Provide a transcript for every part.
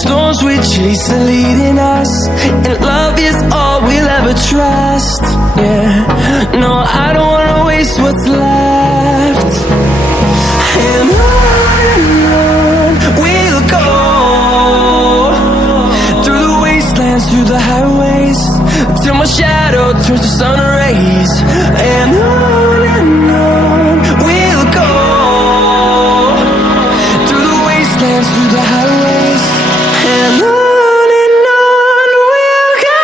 storms we chase are leading us, and love is all we'll ever trust. Yeah, no, I don't wanna waste what's left. And on we'll go, through the wastelands, through the highways, till my shadow turns to sun rays. And on we'll go, through the wastelands, through the highways, and on we'll go.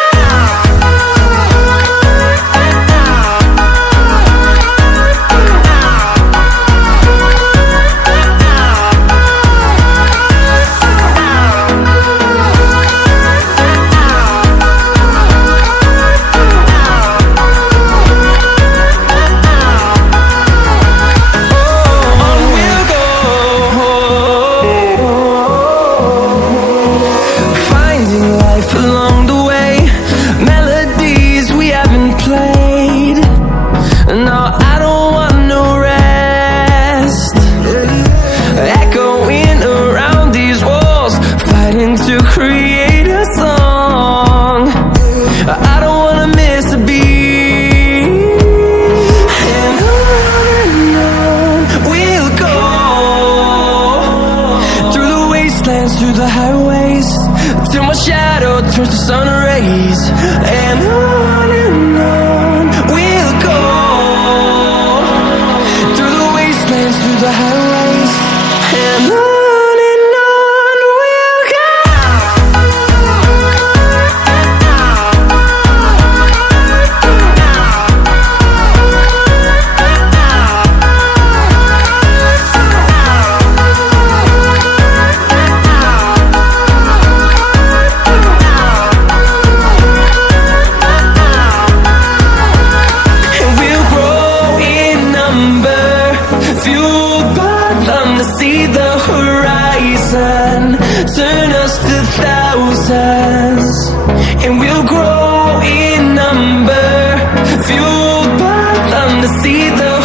To create a song, I don't wanna miss a beat. And on we'll go, through the wastelands, through the highways, till my shadow turns to sun rays. And on we'll go, through the wastelands, through the highways, and on. See the horizon, turn us to thousands, and we'll grow in number, fueled by them to see the